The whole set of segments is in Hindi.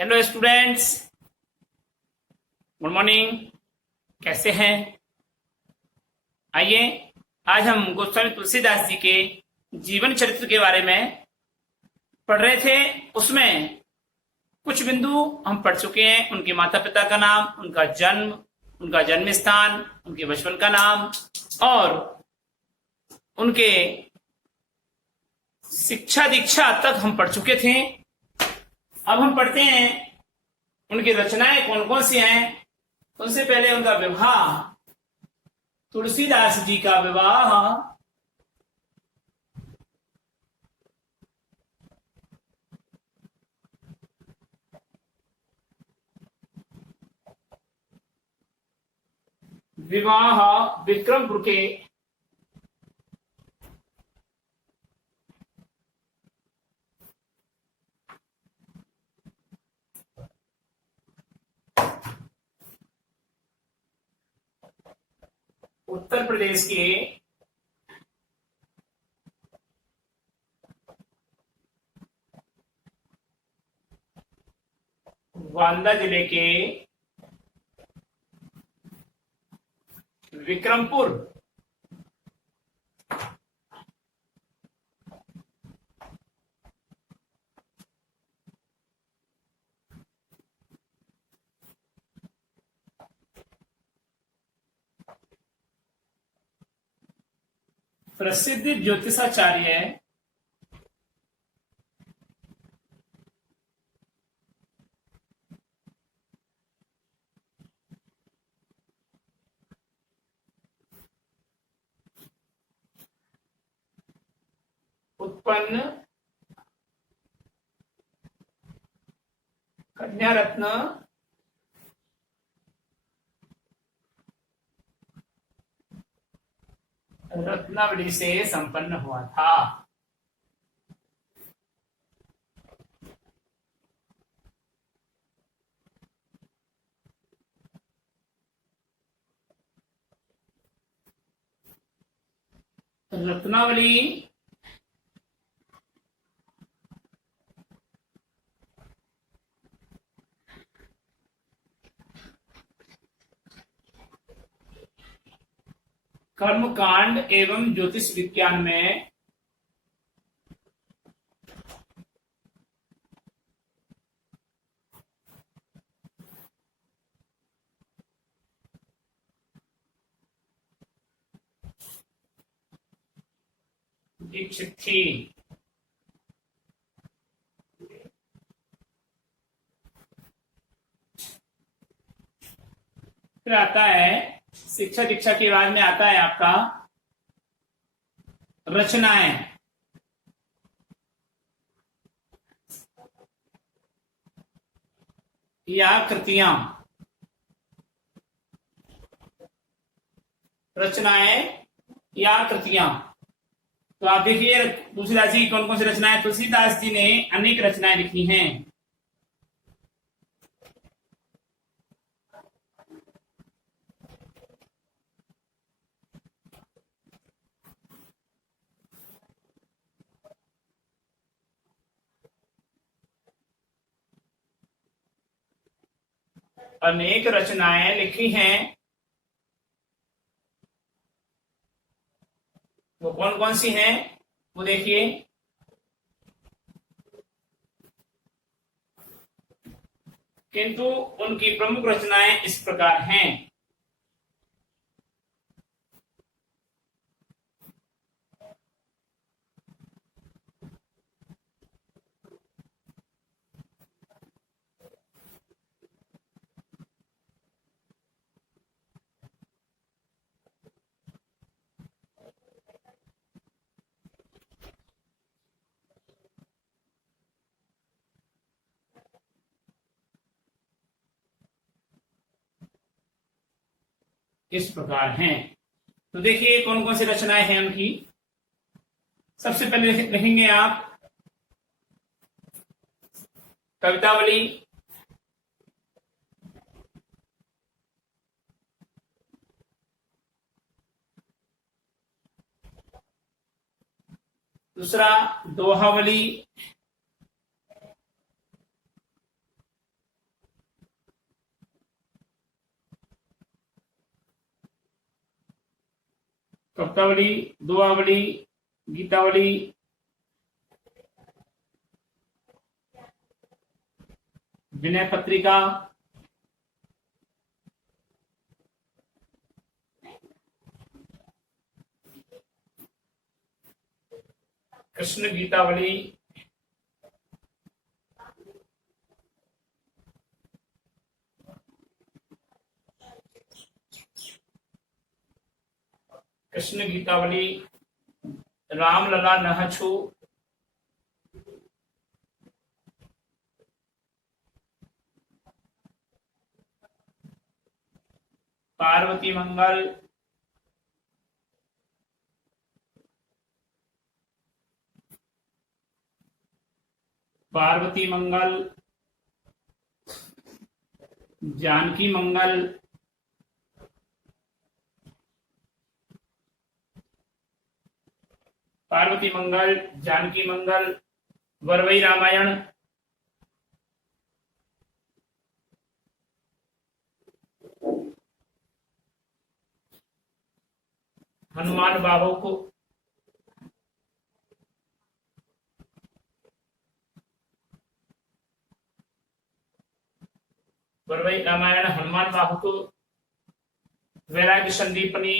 Hello students, good morning. कैसे हैं? आइए, आज हम गोस्वामी तुलसीदास जी के जीवन चरित्र के बारे में पढ़ रहे थे। उसमें कुछ बिंदु हम पढ़ चुके हैं। उनके माता पिता का नाम, उनका जन्म, उनका जन्म स्थान, उनके बचपन का नाम और उनके शिक्षा दीक्षा तक हम पढ़ चुके थे। अब हम पढ़ते हैं उनकी रचनाएं कौन कौन सी हैं। उनसे पहले उनका विवाह, तुलसीदास जी का विवाह विवाह विक्रमपुर के उत्तर प्रदेश के बांदा जिले के विक्रमपुर प्रसिद्ध ज्योतिषाचार्य उत्पन्न कन्या रत्न रत्नावली से संपन्न हुआ था। रत्नावली कर्मकांड एवं ज्योतिष विज्ञान में दीक्षित थी। फिर आता है शिक्षा दीक्षा के बाद में आता है आपका रचनाएं। या कृतियां, रचनाएं या कृतियां। तो आप देखिए तुलसीदास जी की कौन कौन सी रचनाएं। तुलसीदास जी ने अनेक रचनाएं लिखी हैं। अनेक रचनाएं लिखी हैं। वो कौन कौन सी हैं वो देखिए। किंतु उनकी प्रमुख रचनाएं इस प्रकार हैं। इस प्रकार हैं। तो देखिए कौन कौन सी रचनाएं हैं उनकी। सबसे पहले लिखेंगे आप कवितावली, दूसरा दोहावली, कवितावली, दुआवली, गीतावली, विनय पत्रिका, कृष्ण गीतावली, कृष्ण गीतावली, रामलला नह छू, पार्वती मंगल, पार्वती मंगल, जानकी मंगल, पार्वती मंगल, जानकी मंगल, वरवई रामायण, हनुमान बाबू को, वरवई रामायण, हनुमान बाहु को, वैराग्य संदीपनी,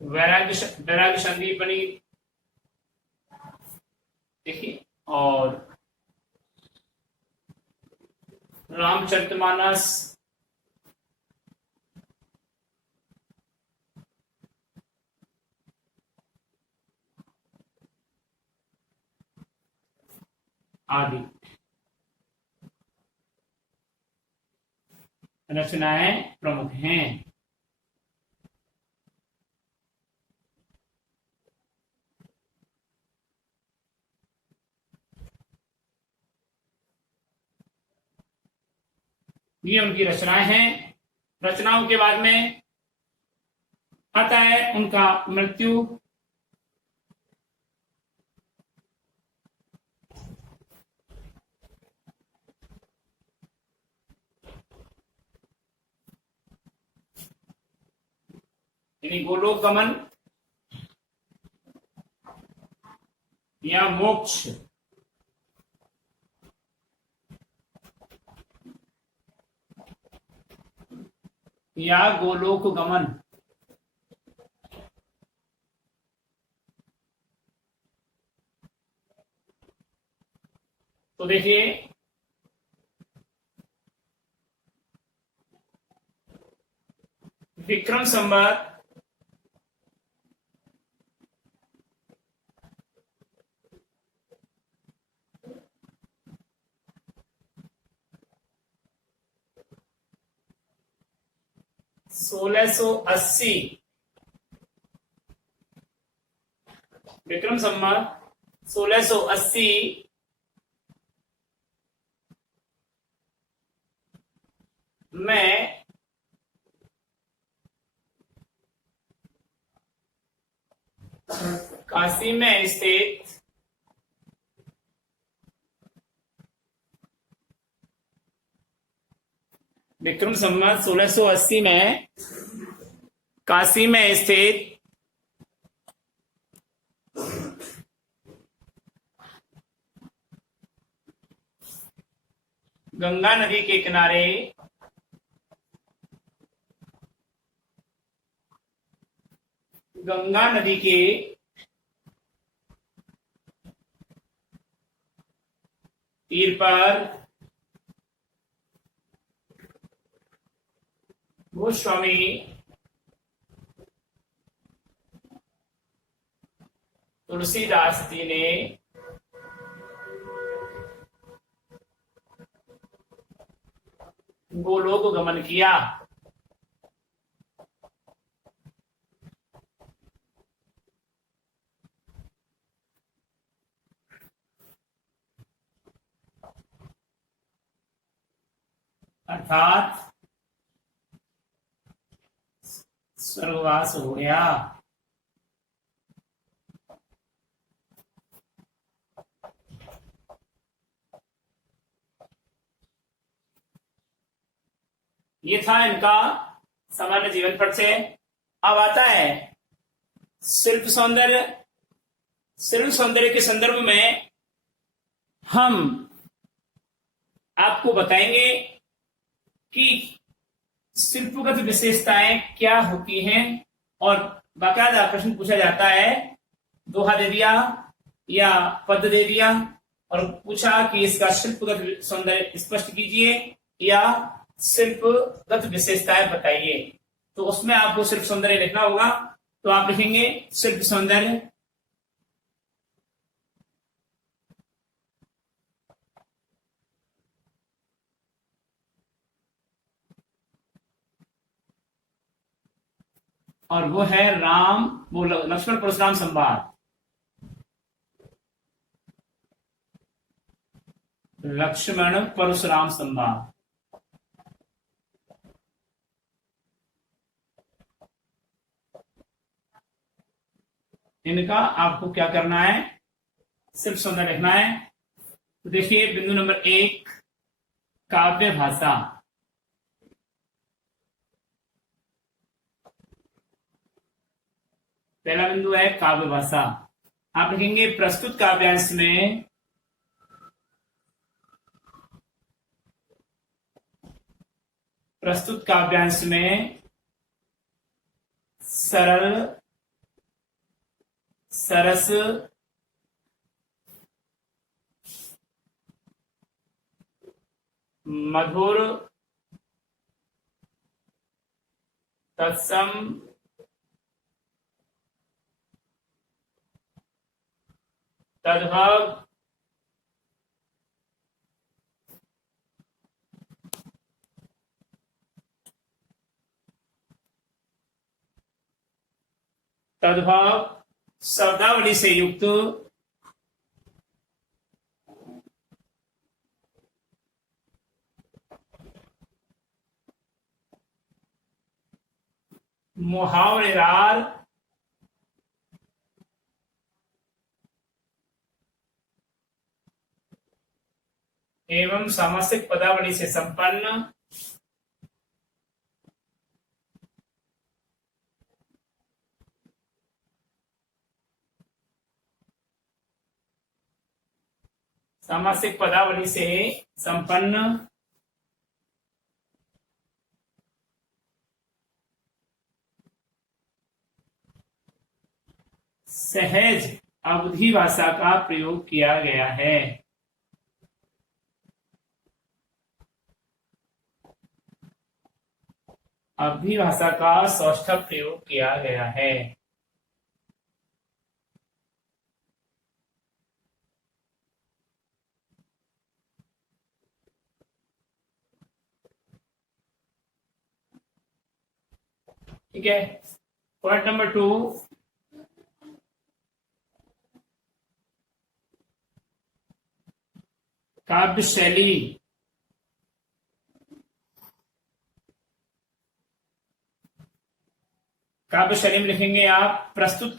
वैराग्य संदीपनी देखिए, और रामचरितमानस, आदि रचनाएं प्रमुख हैं। ये उनकी रचनाएं हैं। रचनाओं के बाद में आता है उनका मृत्यु। यानी गोलोक गमन या मोक्ष, या गोलोक गमन। तो देखिए विक्रम संवत 1680, विक्रम संवत 1680 में काशी में स्थित विक्रम संवत 1680 में काशी में स्थित गंगा नदी के किनारे गंगा नदी के तीर पर गोस्वामी तुलसीदास जी ने गोलोक गमन किया। अर्थात स्वर्गवास हो गया। ये था इनका सामान्य जीवन परिचय। अब आता है शिल्प सौंदर्य। शिल्प सौंदर्य के संदर्भ में हम आपको बताएंगे कि शिल्पगत विशेषताएं क्या होती हैं, और बाकायदा प्रश्न पूछा जाता है, दोहा दे दिया या पद दे दिया और पूछा कि इसका शिल्पगत सौंदर्य स्पष्ट कीजिए या शिल्पगत विशेषताएं बताइए। तो उसमें आपको शिल्प सौंदर्य लिखना होगा। तो आप लिखेंगे शिल्प सौंदर्य। और वो है राम, वो लक्ष्मण परशुराम संवाद। लक्ष्मण परशुराम संवाद। इनका आपको क्या करना है, सिर्फ सौंदर्य लिखना है। तो देखिए बिंदु नंबर 1, काव्य भाषा। पहला बिंदु है काव्य भाषा। आप लिखेंगे प्रस्तुत काव्यांश में सरल, सरस, मधुर, तत्सम, तद्भव, शब्दावली से युक्त, मुहावरेदार, एवं सामासिक पदावली से संपन्न, सामासिक पदावली से संपन्न, सहज अवधि भाषा का प्रयोग किया गया है। अवधि भाषा का सौष्ठव प्रयोग किया गया है। ठीक है। पॉइंट नंबर 2, काव्य शैली। काव्य शैली में लिखेंगे आप प्रस्तुत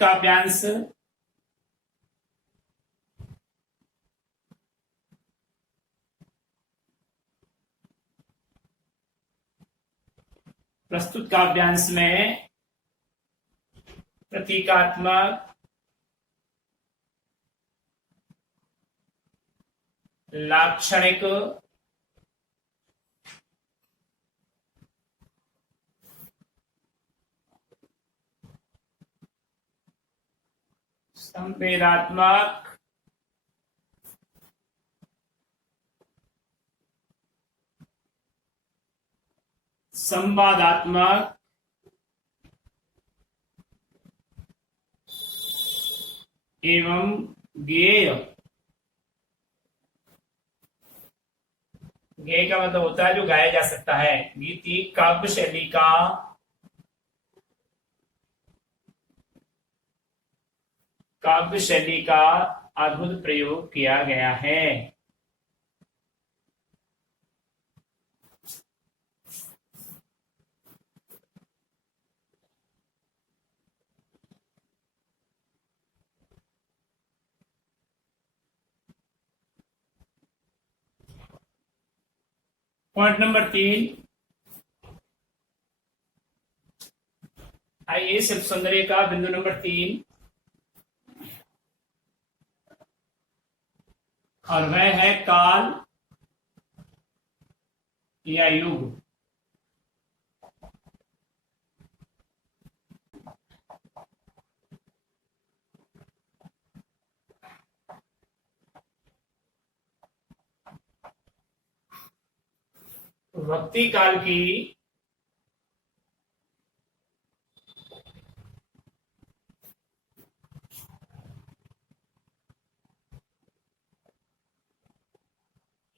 काव्यांश में प्रतीकात्मक, लाक्षणिक, संवेदात्मक, संवादात्मक, एवं गेय। गेय का मतलब होता है जो गाया जा सकता है। गीति काव्य शैली का अद्भुत प्रयोग किया गया है। पॉइंट नंबर 3, आइए शिल्प सौंदर्य का बिंदु नंबर 3, और वह है काल या युग। भक्ति काल की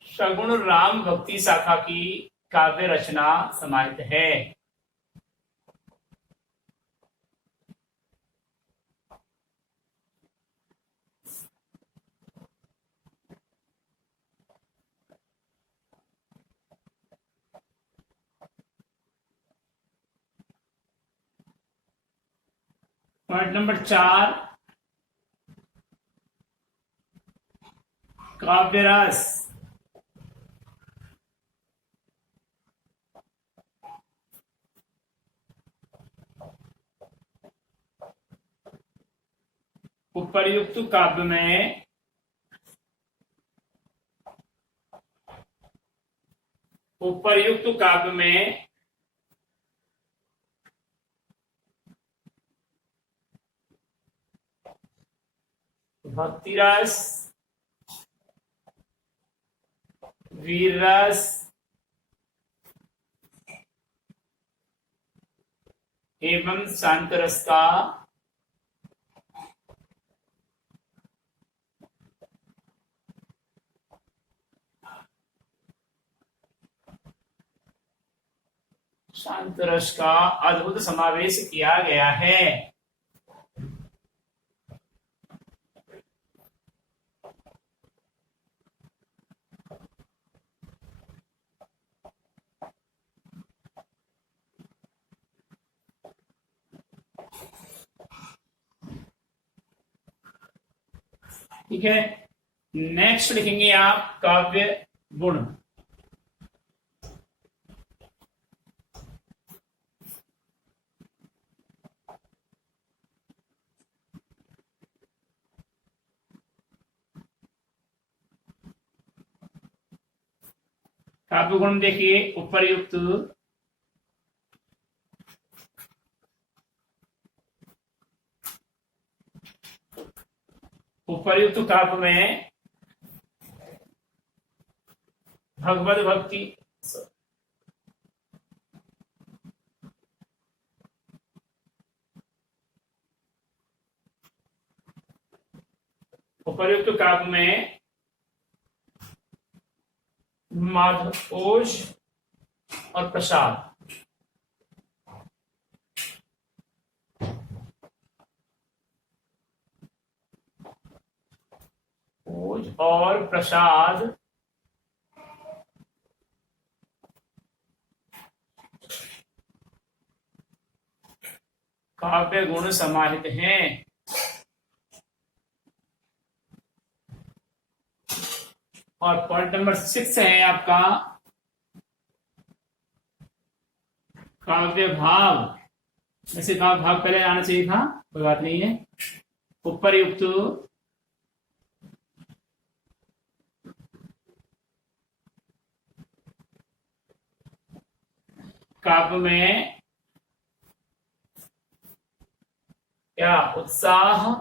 सगुण राम भक्ति शाखा की काव्य रचना समाहित है। पॉइंट नंबर 4, काव्य रस। उपर्युक्त काव्य में भक्ति रस, वीर रस एवं शांत रस का अद्भुत समावेश किया गया है। ठीक है, नेक्स्ट लिखेंगे आप काव्य गुण। काव्य गुण देखिए, उपर्युक्त काव्य में भगवत भक्ति माधवोज और प्रसाद, ओज और प्रसाद काव्य गुण समाहित हैं। और पॉइंट नंबर 6 है आपका काव्य भाव। वैसे काव्य भाव पहले आना चाहिए था, कोई बात नहीं है। उपर्युक्त काव्य में क्या उत्साह,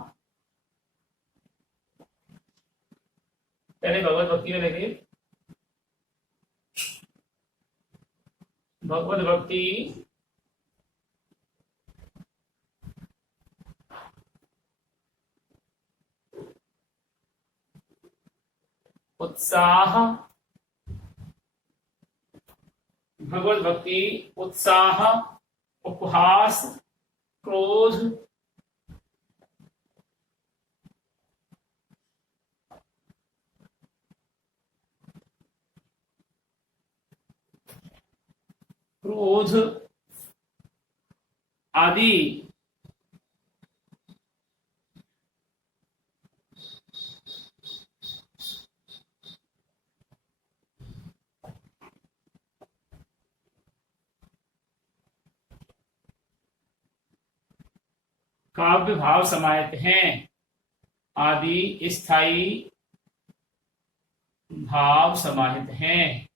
पहले भगवत भक्ति में देखिए, भगवत भक्ति उत्साह, भगवत भक्ति उत्साह, उपहास, क्रोध, आदि काव्य भाव समाहित हैं, आदि स्थायी भाव समाहित हैं।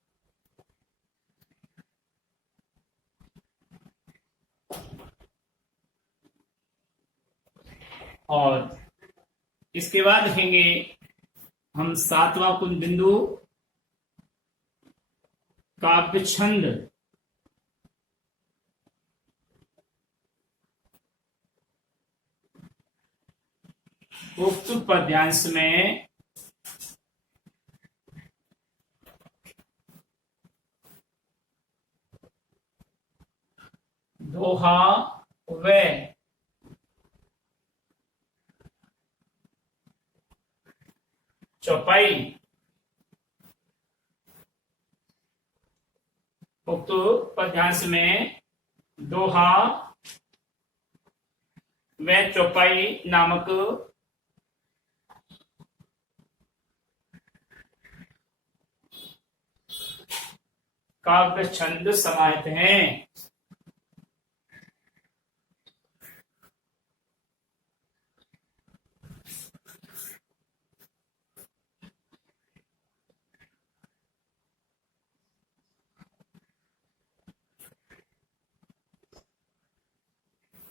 और इसके बाद लिखेंगे हम 7वां कुंज बिंदु, काव्य छंद। उक्त पद्यांश में दोहा व चौपाई, उक्त पद्यांश में दोहा व चौपाई नामक काव्य छंद समाहित हैं।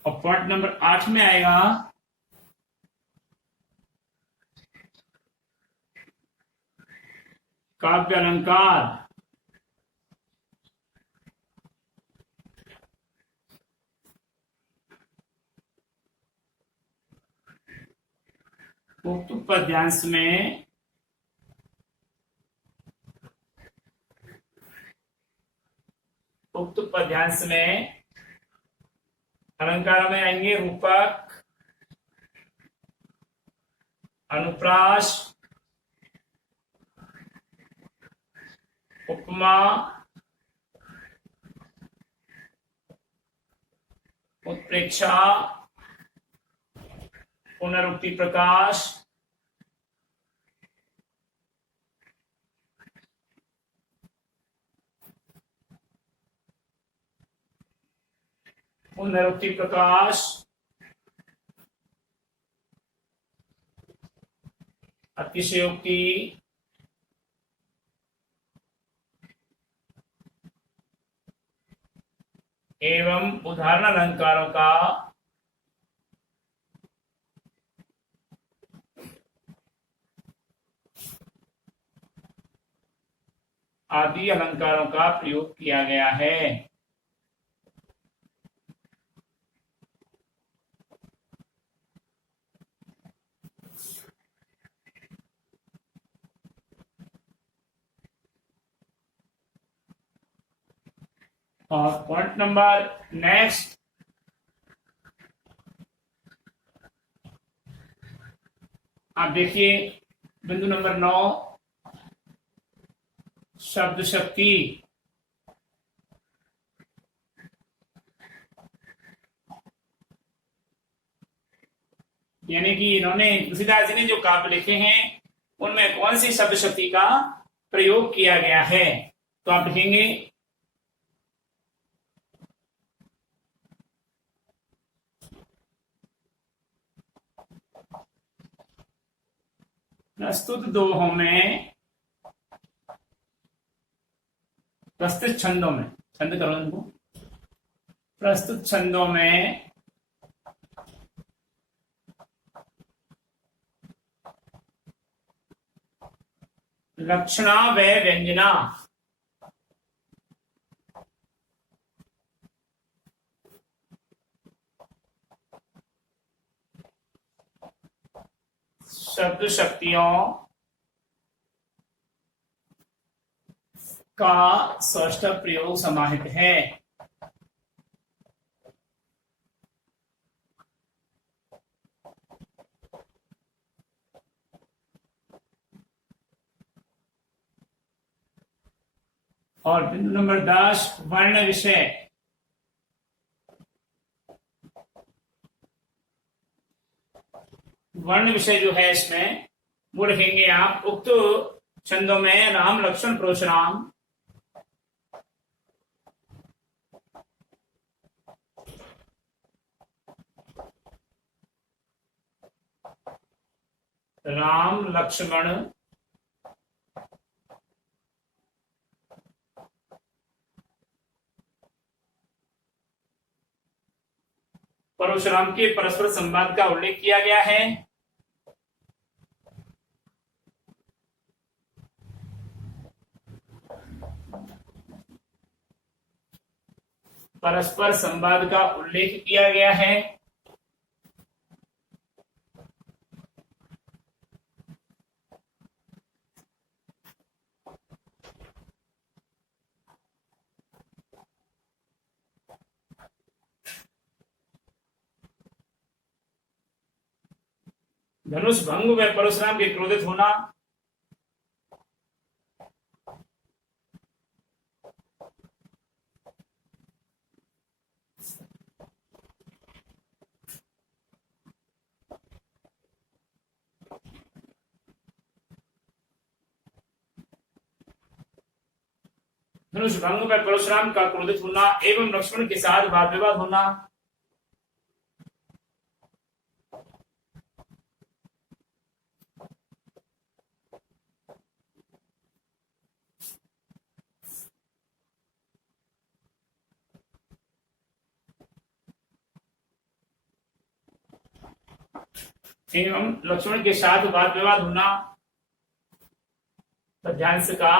और पॉइंट नंबर 8 में आएगा काव्य अलंकार। उक्त पद्यांश में अलंकार में आएंगे रूपक, अनुप्रास, उपमा, उत्प्रेक्षा, पुनरुक्ति प्रकाश, पुनरुक्ति प्रकाश, अतिशयोक्ति, एवं उदाहरण अलंकारों का आदि अलंकारों का प्रयोग किया गया है। और पॉइंट नंबर नेक्स्ट, आप देखिए बिंदु नंबर 9, शब्द शक्ति। यानी कि इन्होंने, तुलसीदास जी ने जो काव्य लिखे हैं उनमें कौन सी शब्द शक्ति का प्रयोग किया गया है। तो आप लिखेंगे प्रस्तुत दोहों में, प्रस्तुत छंदों में, छंद करो इनको, प्रस्तुत छंदों में लक्षणा व व्यंजना, शब्द शक्तियों का स्पष्ट प्रयोग समाहित है। और बिंदु नंबर 10, वर्ण विषय। वर्ण विषय जो है इसमें वो लिखेंगे आप, उक्त छंदों में राम लक्ष्मण परशुराम राम लक्ष्मण परशुराम के परस्पर संवाद का उल्लेख किया गया है। परस्पर संवाद का उल्लेख किया गया है। धनुष भंग व परशुराम के क्रोधित होना। धनुष भंग व परशुराम का क्रोधित होना एवं लक्ष्मण के साथ वाद विवाद होना। एवं लक्ष्मण के साथ वाद विवाद होना पद्यांश का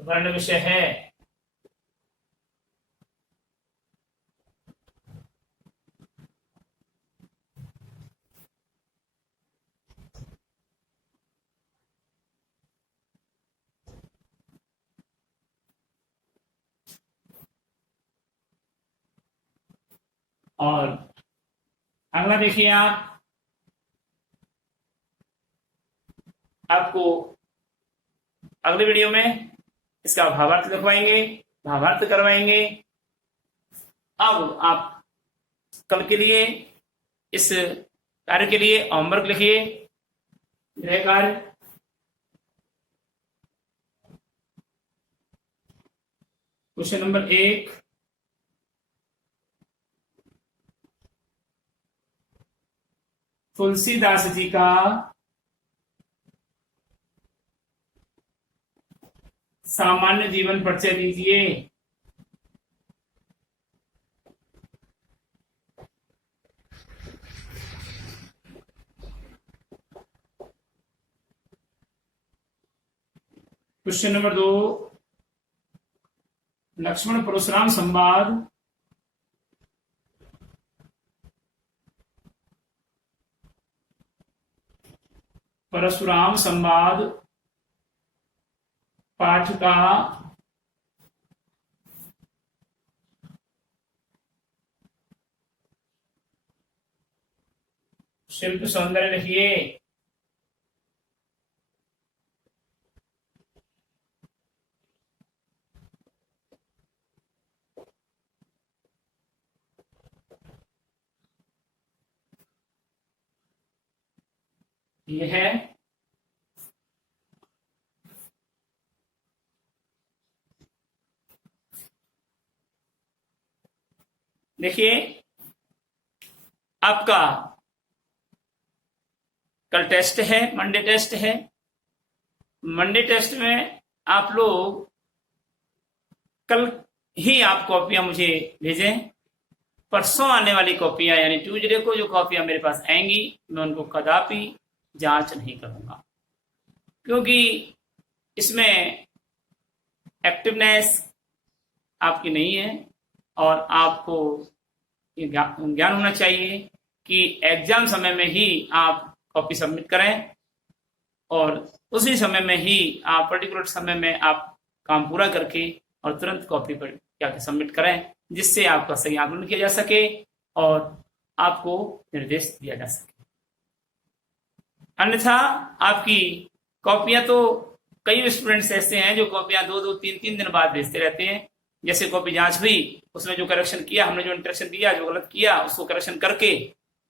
वर्ण विषय है। और अगला देखिए आपको अगले वीडियो में इसका भावार्थ लिखवाएंगे, भावार्थ करवाएंगे। अब आप कल के लिए इस कार्य के लिए होमवर्क लिखिए। गृह कार्य क्वेश्चन नंबर 1, तुलसीदास जी का सामान्य जीवन परिचय दीजिए। क्वेश्चन नंबर 2, लक्ष्मण परशुराम संवाद परशुराम संवाद पाठ का शिल्प सौंदर्य लिखिए। ये है देखिए आपका कल टेस्ट है, मंडे टेस्ट है। मंडे टेस्ट में आप लोग कल ही आप कॉपियां मुझे भेजें। परसों आने वाली कॉपियां यानी ट्यूसडे को जो कॉपियां मेरे पास आएंगी मैं उनको कदापि जांच नहीं करूंगा, क्योंकि इसमें एक्टिवनेस आपकी नहीं है और आपको ये ज्ञान होना चाहिए कि एग्जाम समय में ही आप कॉपी सबमिट करें और उसी समय में ही आप पर्टिकुलर समय में आप काम पूरा करके और तुरंत कॉपी पर जाके सबमिट करें, जिससे आपका सही आकलन किया जा सके और आपको निर्देश दिया जा सके। अन्यथा आपकी कॉपियां तो कई स्टूडेंट्स ऐसे हैं जो कॉपियां 2-2, 3-3 दिन बाद भेजते रहते हैं। जैसे कॉपी जांच हुई, उसमें जो करेक्शन किया, हमने जो इंस्ट्रक्शन दिया, जो गलत किया उसको करेक्शन करके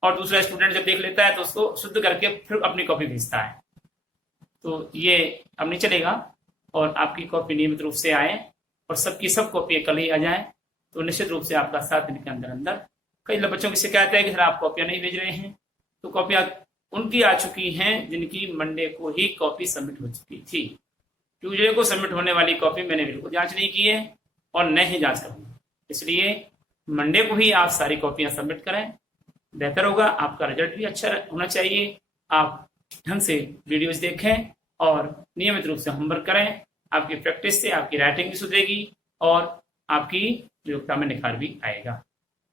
और दूसरा स्टूडेंट जब देख लेता है तो उसको शुद्ध करके फिर अपनी कॉपी भेजता है। तो ये अब नहीं चलेगा और आपकी कॉपी नियमित रूप से आए और सबकी सब कॉपी कल ही आ जाए तो निश्चित रूप से आपका 7 दिन के अंदर अंदर। कई बच्चों की शिकायत है कि सर आप कॉपियां नहीं भेज रहे हैं, तो कॉपियां उनकी आ चुकी हैं जिनकी मंडे को ही कॉपी सबमिट हो चुकी थी। ट्यूजडे को सबमिट होने वाली कॉपी मैंने बिल्कुल जांच नहीं की है और न ही जांच करूंगा, इसलिए मंडे को ही आप सारी कॉपियां सबमिट करें, बेहतर होगा। आपका रिजल्ट भी अच्छा होना चाहिए। आप ढंग से वीडियोस देखें और नियमित रूप से होमवर्क करें। आपकी प्रैक्टिस से आपकी राइटिंग भी सुधरेगी और आपकी योग्यता में निखार भी आएगा।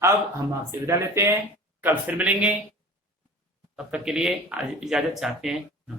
अब हम आपसे विदा लेते हैं, कल फिर मिलेंगे। तब तक के लिए आज इजाजत चाहते हैं।